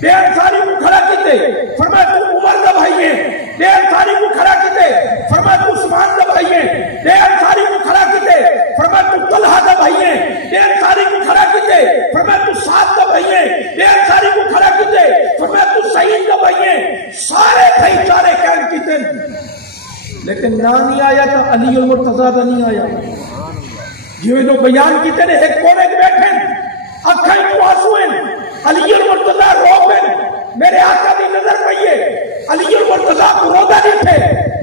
بے انصاری کو کھڑا کیتے فرمایا تو عمر دا بھائی ہے بے انصاری کو کھڑا کیتے فرمایا تو عثمان دا بھائی ہے بے انصاری کو کھڑا کیتے فرمایا تو طلحہ دا بھائی ہے بے انصاری کو کھڑا کیتے فرمایا تو سعد دا بھائی ہے بے انصاری کو کھڑا کیتے فرمایا تو سعید دا بھائی ہے سارے بھائی چارے قائم کیتے لیکن نہ نہیں آیا تو علی المرتضیٰ دا نہیں آیا جو لوگ بیان کیتے نے ایک کونے کے بیٹھے اکھائیں تو آنسو ہیں علی المرتضیٰ رو پہ میرے آقا دی نظر پئیے علی المرتضیٰ کو رودا نہیں تھے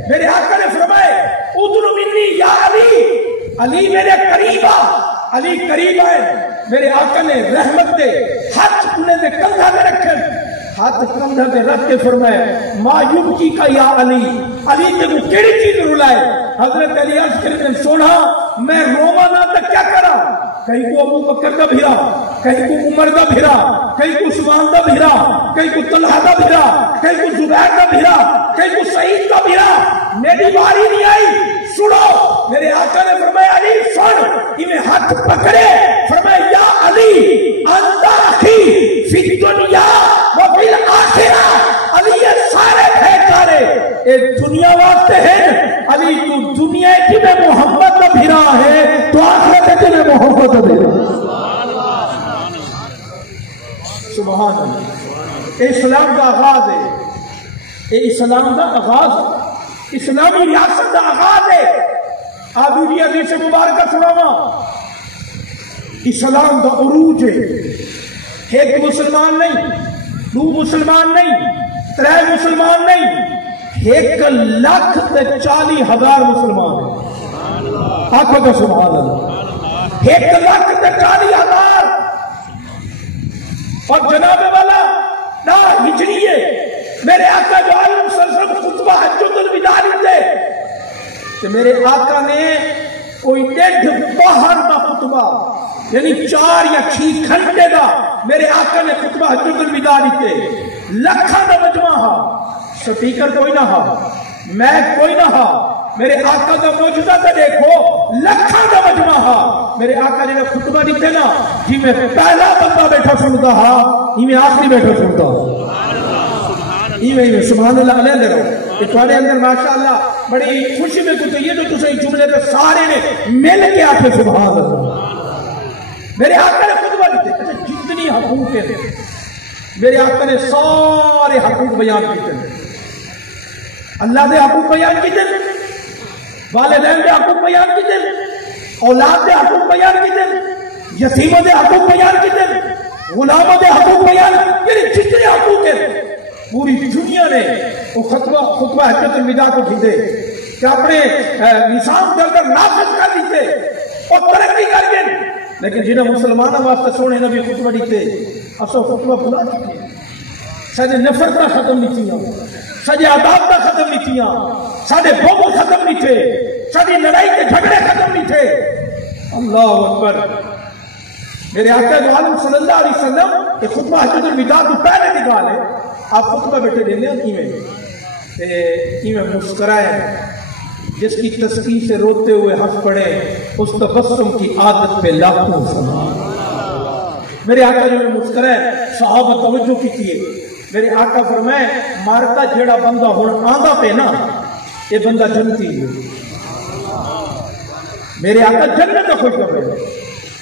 میرے آقا نے فرمائے ادھر منی یا علی میرے قریب آ علی قریب آئے میرے آقا نے رحمت دے ہاتھ انہیں دے کندھا میں رکھے ہاتھ کندھا میں رکھ کے فرمائے ما یبکی کا یا علی علی تے کو کیڑی چیز رلائے حضرت علی عرض کرتے ہیں سونا میں روما نہ تک کیا کرا کہیں کو ابو بکر دا بھیرا کہیں کو عمر دا بھیرا کہیں کو عثمان دا بھیرا کہیں کو طلحہ دا بھیرا کہیں کو زبیر دا بھیرا کہیں کو سعید دا بھیرا میری باری نہیں آئی سنو میرے آقا نے فرمایا علی سن انہیں ہاتھ پکڑے فرمایا یا علی انت اخی فی الدنیا و فی الاخرہ علی یہ سارے بھیچارے یہ دنیا واسطے ہیں علی تو دنیا کی میں محمد کا بھیرا ہے تو آخرت کے میں محمد کا بھیرا سبحان اللہ اسلام کا آغاز ہے یہ اسلام کا آغاز ہے اسلامی ریاست کا آغاز ہے آدھوری حدیث مبارکہ سناوا اسلام کا عروج ہے ایک مسلمان نہیں دو مسلمان نہیں ترے مسلمان نہیں 1,40,000 مسلمان ہیں آقا کا سبحان اللہ 1,40,000 اور جناب والا نا ہجریے میرے آقا جو عالم سلسل خطبہ حجت الوداع دیتے کہ میرے آقا نے کوئی 1.5 باہر کا خطبہ یعنی 4 یا 6 گھنٹے کا میرے آقا نے خطبہ حجت الوداع دیتے لکھاں دا مجمع ہا سپیکر کوئی نہ ہا میک کوئی نہ ہا میرے آقا کا موجودہ کا دیکھو لکھاں دا مجمع ہا میرے آقا نے خطبہ دیتے نا جی میں پہلا بندہ بیٹھا سنتا ہا جی میں آخری بیٹھا سنتا ہا سبحان اللہ علیہ رہو کہ تھوڑے اندر ماشاءاللہ بڑی خوشی میں کچھ یہ جو تسے جملے پہ سارے نے مل کے آتے سبحان اللہ میرے آقا نے خطبہ دیتے جتنی حقوق ہیں میرے آقا نے سارے حقوق بیان کیتے ہیں اللہ دے حقوق بیان کیتے ہیں والدین دے حقوق بیان کیتے ہیں اولاد دے حقوق بیان کیتے ہیں یتیموں دے حقوق بیان کیتے ہیں غلاموں دے حقوق بیان یعنی جتنے حقوق ہیں پوری دنیا نے وہ خطبہ حجت الوداع کو کھیتے کہ اپنے نظام کے اندر نافذ کر دیتے اور ترقی کر کے لیکن جنہیں مسلمانوں واسطے سونے نبی خطبہ دیتے اصل خطبہ بھلا چکے سارے نفرت کا ختم نہیں کیا سارے عذاب کا ختم نہیں کیا سارے بغض ختم نہیں تھے ساری لڑائی کے جھگڑے ختم نہیں تھے اللہ اکبر میرے آقا دو عالم صلی اللہ علیہ وسلم کہ خطبہ حجت الوداع تو پہلے نکالے آپ خطبہ بیٹھے دینے میں مسکرائے جس کی تسبیح سے روتے ہوئے ہنس پڑے اس تبسم کی عادت پہ لاکھوں میرے آقا جو میں مسکرائے صحابہ توجہ کی تھی میرے آقا فرمائے مارتا جیڑا بندہ ہونا آندہ پہ نا یہ بندہ جنتی ہے میرے آقا جنت کا خوش کر رہے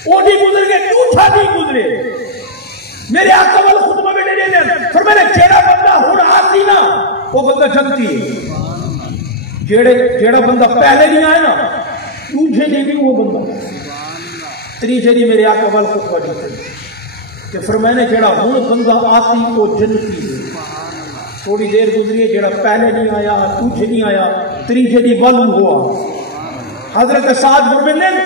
وہ نہیں گزر گئے جھوٹا نہیں گزرے میرے آقا والا خطبہ بیٹھے دے دیں فرمائے جیڑا بندہ ہونا آتی نا وہ بندہ جنتی ہے جیڑا بندہ پہلے نہیں آئے نا دوجھے نہیں وہ بندہ تریجے نہیں میرے آقا والا خطبہ دیتے کہ فرمائے جیڑا ہون بندہ آتی وہ جنتی ہے تھوڑی دیر گزری ہے جیڑا پہلے نہیں آیا دوجھے نہیں آیا تریجے نہیں معلوم ہوا حضرت سعد بن ملن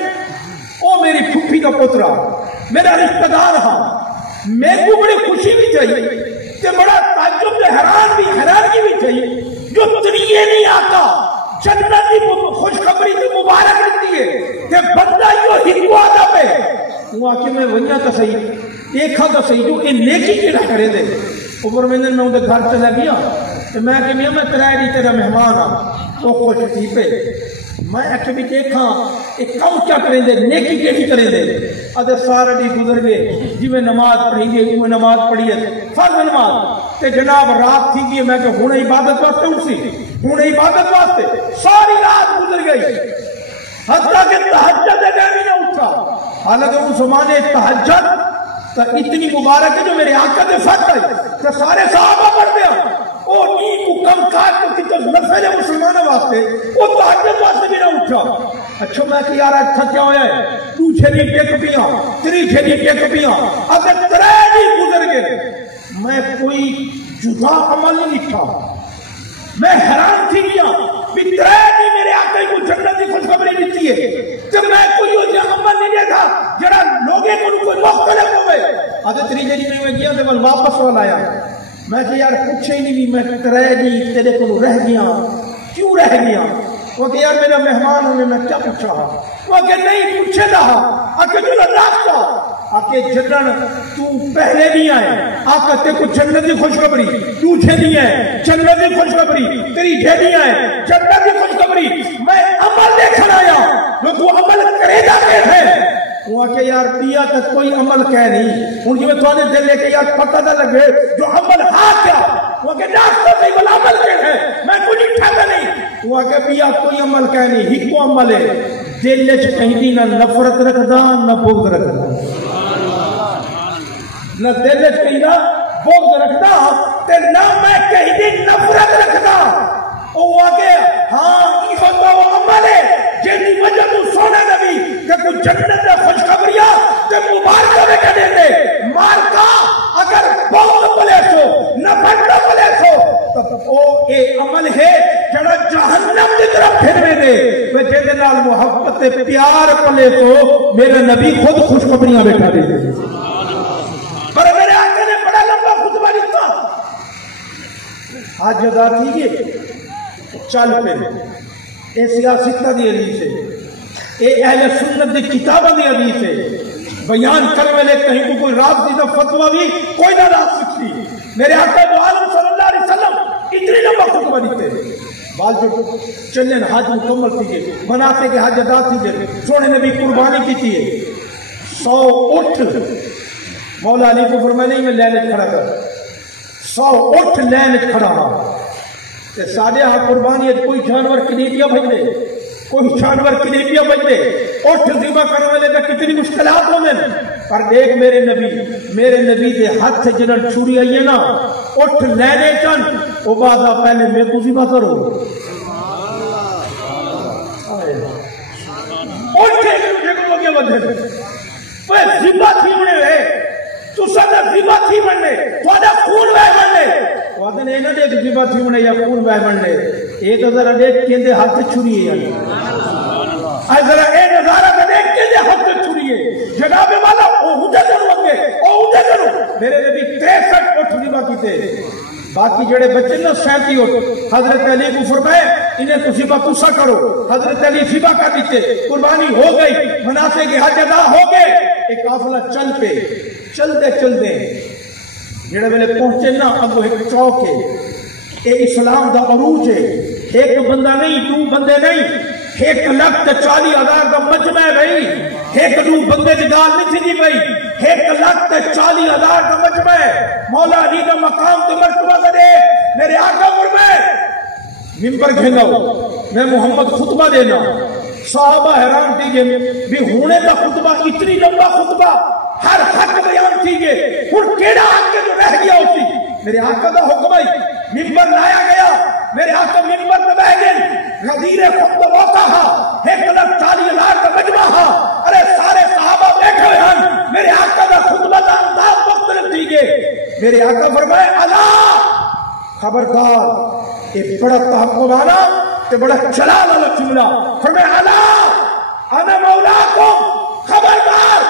او میری پھپھی کا پترا میرا رشتہ دار رہا میں کو بڑی خوشی بھی چاہیے کہ بڑا تعجب سے حیرانگی بھی چاہیے جو تریے نہیں آتا جنت کی خوشخبری کی مبارک رکھتی ہے کہ بندہ یہ ہندو آتا پہ وہ آکے میں ونیا تا صحیح دیکھا تا صحیح جو کہ نیکی کیڑا کرے دے عمر میں انہیں گھر چلا گیا کہ میں کہ میں ترائے دی تیرا مہمان ہاں تو خوش تھی پہ میں ایک بھی دیکھا ایک کم کیا کریں دے نیکی کے ہی کریں دے ادھے سارا دی گزر گئے جی میں نماز پڑھیں گے میں نماز پڑھی ہے فرض نماز تے جناب رات تھی گئی میں کہ ہونے عبادت واسطے اٹھسی ہونے عبادت واسطے ساری رات گزر گئی حتیٰ کہ تہجد میں بھی نہ اٹھا حالانکہ اس زمانے تہجد تو اتنی مبارک ہے جو میرے آقا دے فرض ہے تو سارے صحابہ پڑھ دیا او نیم کو کم کاٹ کو کتنا نفل مسلمانوں واسطے وہ تہجد واسطے بھی نہ اٹھا اچھا میں کہ یار اچھا کیا ہویا ہے تو چھلی ٹیک پیاں تری چھلی ٹیک پیاں اگر ترے نہیں گزر گئے میں کوئی جدا عمل نہیں تھا میں حیران تھی گیا ترے نہیں میرے آقا کو جنت کی خوشخبری دیتی ہے جب میں کوئی عمل نہیں دیکھا جڑا لوگے کو کوئی مختلف ہوئے آدھے تری جنی میں گیا تو میں واپس والا آیا میں کہ یار کچھ ہی نہیں میں ترے نہیں تیرے کو رہ گیا کیوں رہ گیا وہ کہ یار میرا مہمان ہونے میں کیا پوچھا وہ کہ نہیں پوچھے رہا آکے جو راستہ آکے جنن تو پہلے نہیں آئے آقا تے کو جنت کی خوشخبری تو چھے نہیں آئے جنت کی خوشخبری تیری چھے نہیں آئے جنت کی خوشخبری میں عمل دیکھنا آیا جو تو عمل کرے گا کہ ہے وہ کہ یار پیا تک کوئی عمل کہہ نہیں ان کی میں تو آنے دل لے کے یار پتہ نہ لگے جو عمل ہاں کیا وہ کہ ناستہ سے بل عمل کہہ ہے میں کچھ اٹھاتا نہیں وہ کہ پیا کوئی عمل کہہ نہیں ہی کو عمل ہے دل لے چھ کہیں دی نہ نفرت رکھدا نہ بغض رکھدا نہ دل لے چھ کہیں دا بغض رکھدا تے نہ میں کہیں دی نفرت رکھدا وہ آگے ہاں یہ ہوتا وہ عمل ہے جنہی وجہ تو سونا نبی کہ کوئی جنت میں خوشخبریاں تے مبارکہ میں کہنے دے مارکا اگر بہت بلے سو نفرت بلے سو تو وہ ایک عمل ہے جڑا جہنم کی طرف پھروے دے وہ جیدے نال محبت پیار بلے سو میرے نبی خود خوشخبریاں بیٹھا دے پر میرے آقا نے بڑا لمبا خطبہ لکھا آج جدا تھی یہ چل پہ اے سیاستہ دی حدیث ہے اے اہل سنت دی کتابہ دی حدیث ہے بیان کرنے لے کہیں کو کوئی راز دیدہ فتوہ بھی کوئی نہ راز سکتی میرے آقا دو عالم صلی اللہ علیہ وسلم اتنی لمبا خطبہ دیتے بال جو چلن حج مکمل کیجئے منافع کے حج ادا کیجئے سونے نبی قربانی کی تھی 100 اٹھ مولا علی کو فرمائے نہیں میں لینت کھڑا کر 100 اٹھ لینت کھڑا ہاں سادے ہاں قربانی ہے کوئی جانور کنیپیا بھج دے کوئی جانور کنیپیا بھج دے اٹھ ذبح کرنے والے کا کتنی مشکلات ہوں میں پر دیکھ میرے نبی دے ہاتھ جنن چھوڑی آئی ہے نا اٹھ لینے چن وہ بازا پہلے میں کو ذبح کرو اٹھ ایک مجھے کو لگے بدھے وہ ذبح تھی منے رہے تو سادہ ذبح تھی مننے تو آدھا خون بے مننے وادن اینا دیکھ ذبح تھی منے یا خون بے مننے ایک ذرا دیکھ کیندے ہاتھ چھوڑی ہے ذرا ایک نظارہ کا دیکھ کیندے ہاتھ چھوڑی ہے جناب والا اوہدے کرو اگے اوہدے کرو میرے نبی 63 اٹھ ذبح کیتے باقی جڑے بچے نا 37 اٹھ حضرت علی کو فرمائے انہیں تو ذبح تسا کرو حضرت علی ذبح کر دیتے قربانی ہو گئی منافع کے حج ادا ہو گئے ایک قافلہ چل پہ چل دے جڑے ویلے پہنچے نا اب وہ ایک چوک ہے اے اسلام دا عروج ہے ایک بندہ نہیں 2 بندے نہیں 1,40,000 کا مجمع ہے بھائی ایک 2 بندے کی گال نہیں تھی بھائی 1,40,000 کا مجمع ہے مولا علی کا مقام تو مرتبہ کرے میرے آقا فرمائے منبر گھنگاؤ میں محمد خطبہ دینا صحابہ حیران تھی بھی ہونے کا خطبہ اتنی لمبا خطبہ ہر حق بیان تھی ہن کیڑا حق کے جو رہ گیا ہوتی میرے آقا کا حکم ہے منبر لایا گیا میرے آقا منبر پہ بیٹھ گئے غدیر خطبہ ہوتا ہا 1,40,000 کا مجمع ہا ارے سارے صحابہ بیٹھے ہوئے ہیں میرے آقا کا خطبہ کا انداز مختلف تھی میرے آقا فرمائے اللہ خبردار یہ بڑا تحقق آنا یہ بڑا چلال والا جملہ فرمائے اللہ انا مولاکم خبردار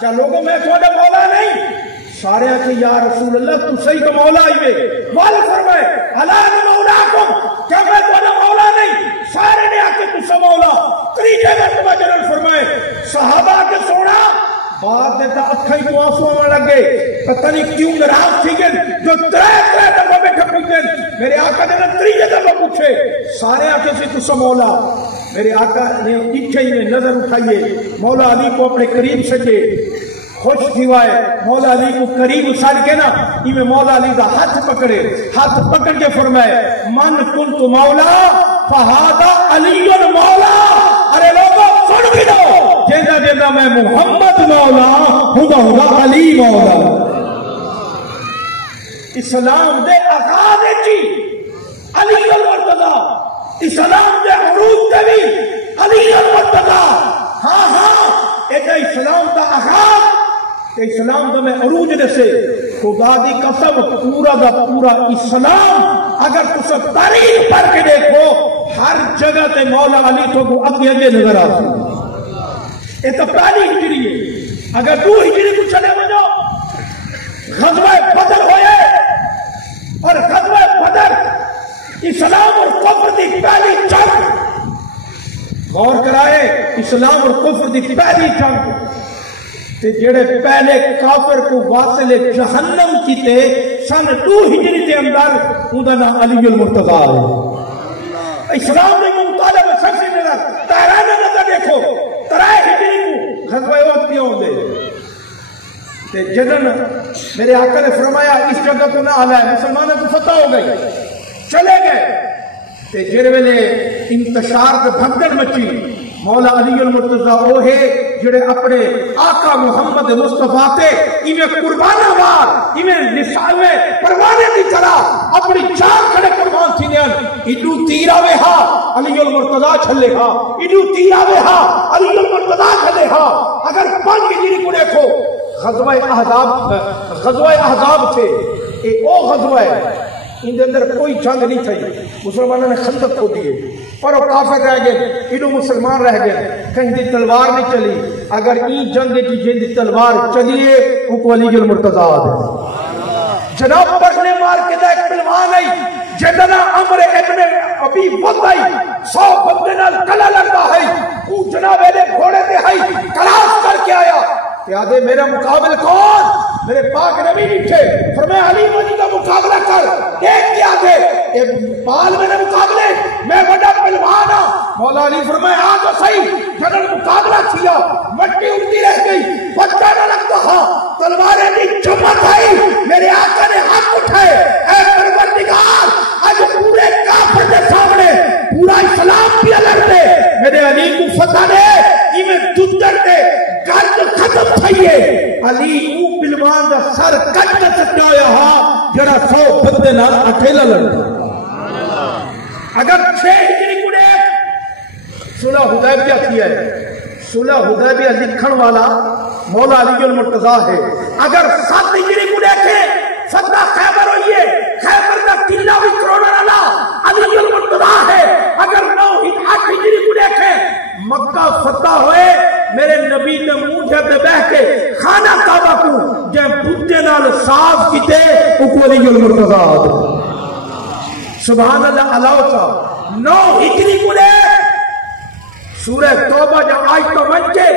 کیا لوگوں میں تھوڑا مولا نہیں سارے آکے یا رسول اللہ تو صحیح کا مولا آئیے والد فرمائے اللہ انا مولاکم کیا میں تھوڑا مولا نہیں سارے نے آکے تو سا مولا تریجے مرتبہ جنرل فرمائے صحابہ کے سونا بات دیتا اکھائی تو آنسو آنے لگے پتہ نہیں کیوں نراز تھی گئے جو ترے دفعہ بیٹھا پوچھتے میرے آقا نے تریجے دفعہ پوچھے سارے آکے سے تو سا مولا میرے آقا نے اٹھے ہی میں نظر اٹھائیے، مولا علی کو اپنے قریب سجے، خوش دیوائے مولا علی کو قریب سڑ کے نا میں مولا علی دا ہاتھ پکڑے، ہاتھ پکڑ کے فرمائے من کنت مولا فہذا علی مولا۔ ارے لوگوں سن بھی دو، جیندہ جیندہ میں محمد مولا ہوں علی مولا۔ اسلام دے آغاز جی علی المرتضی، اسلام دے عروج دے بھی علی المرتضی۔ ہاں ہاں ایک اسلام دا آغاز کہ اسلام دا میں عروج دسے، خدا دی قسم پورا دا پورا اسلام اگر تسا تاریخ پڑھ کے دیکھو ہر جگہ تے مولا علی تو کو اگے اگے نظر آتی۔ یہ تو پہلی ہجری ہے۔ اگر دو ہجری کو چلے وجو غزوہ بدر ہوئے اور غزوہ بدر اسلام اور کفر دی پہلی جنگ، غور کرائے اسلام اور کفر دی پہلی جنگ تے جڑے پہلے کافر کو واصل جہنم کیتے سن 2 ہجری دے اندر اوندا نام علی المرتضی ہے۔ اسلام نے مطالعہ میں سب سے نظر تیرہ نظر دیکھو، 3 ہجری کو غزوہ احد کیوں دے تے جدن میرے آقا نے فرمایا اس جگہ تو نہ آلائے، مسلمانوں کو فتح ہو گئی، چلے گئے تے جڑے ویلے انتشار کے بھگدڑ مچی، مولا علی المرتضی وہ ہے جڑے اپنے آقا محمد مصطفیٰ تے انہیں قربانہ وار انہیں نسالے پروانے کی طرح اپنی جان کھڑے قربان تھی نیان۔ انہوں تیرہ وے ہاں علی المرتضی چھلے ہاں، انہوں تیرہ وے ہاں علی المرتضی چھلے ہاں۔ اگر 5 ہجری کو دیکھو غزوہ احزاب تھے، ایک او غزوہ ہے، ان کے اندر کوئی جنگ نہیں تھی، مسلمانوں نے خندق کھو دیے، پر وہ کافر رہ گئے، انہوں مسلمان رہ گئے، کہیں دی تلوار نہیں چلی۔ اگر این جنگ کی جن دی تلوار چلیے وہ کو علی المرتضی ہے۔ جناب پر نے مار کے دا ایک پلوان آئی جدنا عمر ابن ابی وقت آئی 100 بندے نال کلا لگتا ہے، وہ جناب ایلے گھوڑے دے آئی کلاس کر کے آیا کہ آدھے میرا مقابل کون؟ میرے پاک نبی نیٹھے فرمایا علی مجھے کا مقابلہ کر، ایک کیا دے ایک پال میں نے مقابلے میں بڑا پلوانا۔ مولا علی فرمایا آگا صحیح جنہوں مقابلہ کیا، مٹی اٹھتی رہ گئی، بچہ نہ لگتا ہاں، تلواریں دی چمک آئی، میرے آقا نے ہاتھ اٹھائے، اے پروردگار آج پورے کافر کے سامنے پورا اسلام پیا لڑتے، میرے علی کو فتح دے میں دودر دے گرد ختم تھائیے۔ علی او پلوان دا سر کٹ کر سکتا ہویا ہاں جڑا 100 بندے نال اکیلا لڑتا۔ اگر 6 ہجری کو دیکھ صلح حدیبیہ کیا ہے، صلح حدیبیہ لکھن والا مولا علی المرتضی ہے۔ اگر 7 ہجری کو دیکھے فتح خیبر ہوئیے، خیبر کا قلعہ بھی کروڑا والا علی المرتضی ہے۔ اگر 8 ہجری کو دیکھے مکہ فتح ہوئے، میرے نبی نے منہ جب بہ کے خانہ کعبہ کو جب بوتے نال صاف کیتے او کو علی المرتضی۔ سبحان اللہ علاوہ کا 9 ہجری کو دے سورہ توبہ جب آج تو منچے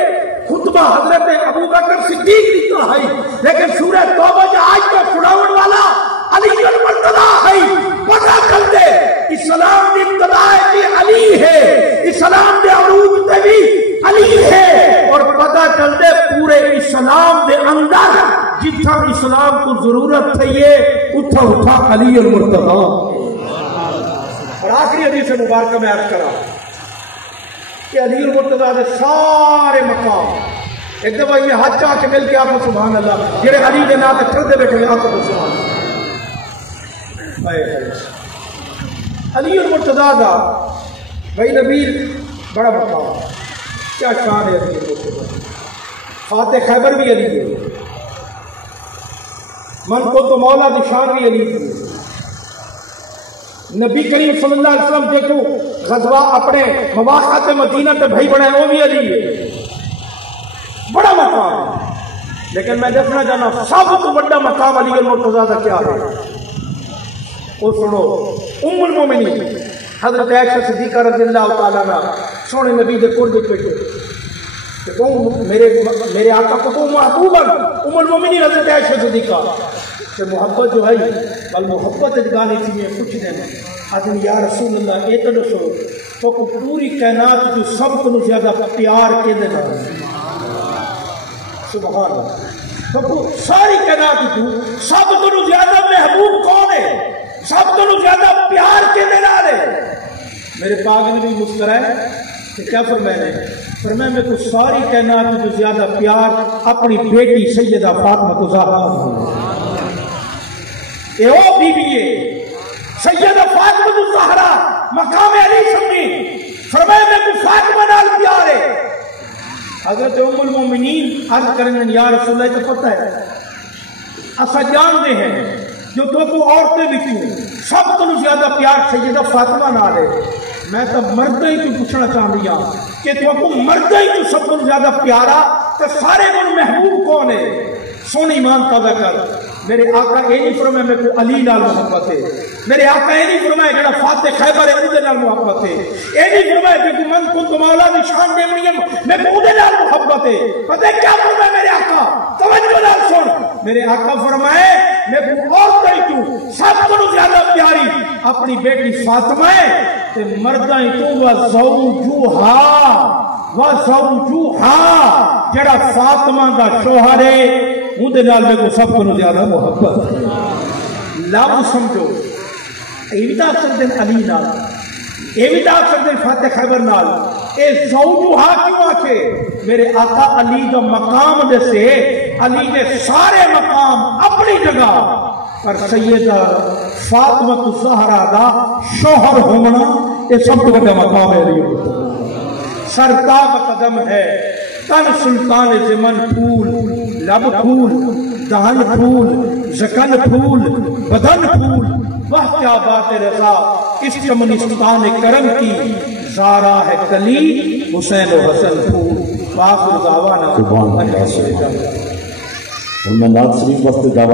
خطبہ حضرت ابو بکر صدیق لکھا ہے، لیکن سورہ توبہ جب آج تو سناون والا علی المرتضی ہے۔ پتہ کر دے اسلام کی ابتداء کی علی ہے، اسلام کے عروج پہ بھی علی ہے، اور پتہ چل دے پورے اسلام کے اندر جتھا اسلام کو ضرورت تھئی اتھا اتھا علی المرتضی۔ اور آخری حدیث مبارکہ میں عرض کرا کہ علی المرتضی کے سارے مقام ایک دفعہ یہ حج آ کے مل کے آپ کو سبحان اللہ جڑے علی کے نام کر دے بیٹھے آپ کو سبحان اللہ۔ علی المرتضی کا بھائی نبی بڑا مقام، کیا شان ہے علی المرتضی۔ فاتح خیبر بھی علی ہے، من کو تو مولا دی شان بھی علی ہے۔ نبی کریم صلی اللہ علیہ وسلم دیکھو غزوہ اپنے مواقعات مدینہ تے بھائی بڑے وہ بھی علی ہے، بڑا مقام ہے۔ لیکن میں دیکھنا چاہنا سب تو بڑا مقام علی المرتضی کا کیا ہے، وہ سنو۔ ام المومنین حضرت عائشہ صدیقہ رضی اللہ تعالیٰ عنہ سونے نبی دے قرب بیٹھے، میرے آقا کو محبوب ام المومنین حضرت عائشہ صدیقہ کہ محبت جو ہے بل محبت گانے چیزیں کچھ دیں آدمی یا رسول اللہ ایک دسو تو پوری کائنات جو سب کو زیادہ پیار کے دینا سبحان اللہ تو ساری کائنات جو سب کو زیادہ محبوب کون ہے سب کو زیادہ پیار کے دینا رہے میرے پاک نے بھی مسکرائے کہ کیا فرمائے فرمائے میں تو ساری کائنات جو زیادہ پیار اپنی بیٹی سیدہ فاطمہ زہرا اے او بی بی سیدہ فاطمہ زہرا مقام علی سمجھی فرمائے میں تو فاطمہ نال پیار ہے حضرت ام المومنین عرض کریں یا رسول اللہ تو پتہ ہے اسا جانتے ہیں جو تو کو عورتیں بھی کیوں سب کو زیادہ پیار سیدہ فاطمہ نال ہے میں تو مردہ ہی تو پوچھنا چاہ رہا کہ تو کو مردہ ہی تو سب کو زیادہ پیارا تو سارے کو محبوب کون ہے سونی ایمان تازہ کر میرے آقا یہ نہیں فرمائے میں کو علی نال محبت ہے میرے آقا یہ نہیں فرمائے جڑا فاتح خیبر ہے اودے نال محبت ہے یہ نہیں فرمائے کہ من کو تو مولا دی شان دے مریم میں اودے نال محبت ہے پتہ کیا فرمائے میرے آقا توجہ نال سن میرے آقا فرمائے میں کو اور تو سب کو زیادہ پیاری اپنی بیٹی فاطمہ ہے تے مرداں تو وزوجھا جڑا فاطمہ دا شوہر ہے اندے نال میں کو سب کو زیادہ محبت ہے لفظ سمجھو یہ بھی داخل سکتے ہیں علی نال یہ بھی داخل سکتے ہیں فاتح خیبر نال اے زوجھا کیوں آکے میرے آقا علی دا مقام دے سے علی نے سارے مقام اپنی جگہ پر سیدہ فاطمہ الزہرا دا شوہر ہونا یہ سب کو بڑا مقام ہے علی سرتاب قدم ہے تن سلطان زمن پھول لب پھول دہن پھول زکن پھول بدن پھول وہ کیا بات رضا اس چمنستان کرم کی زارا ہے کلی حسین و حسن پھول وآخر دعوانا سبحان اللہ. اور میں نعت شریف وقت دعوت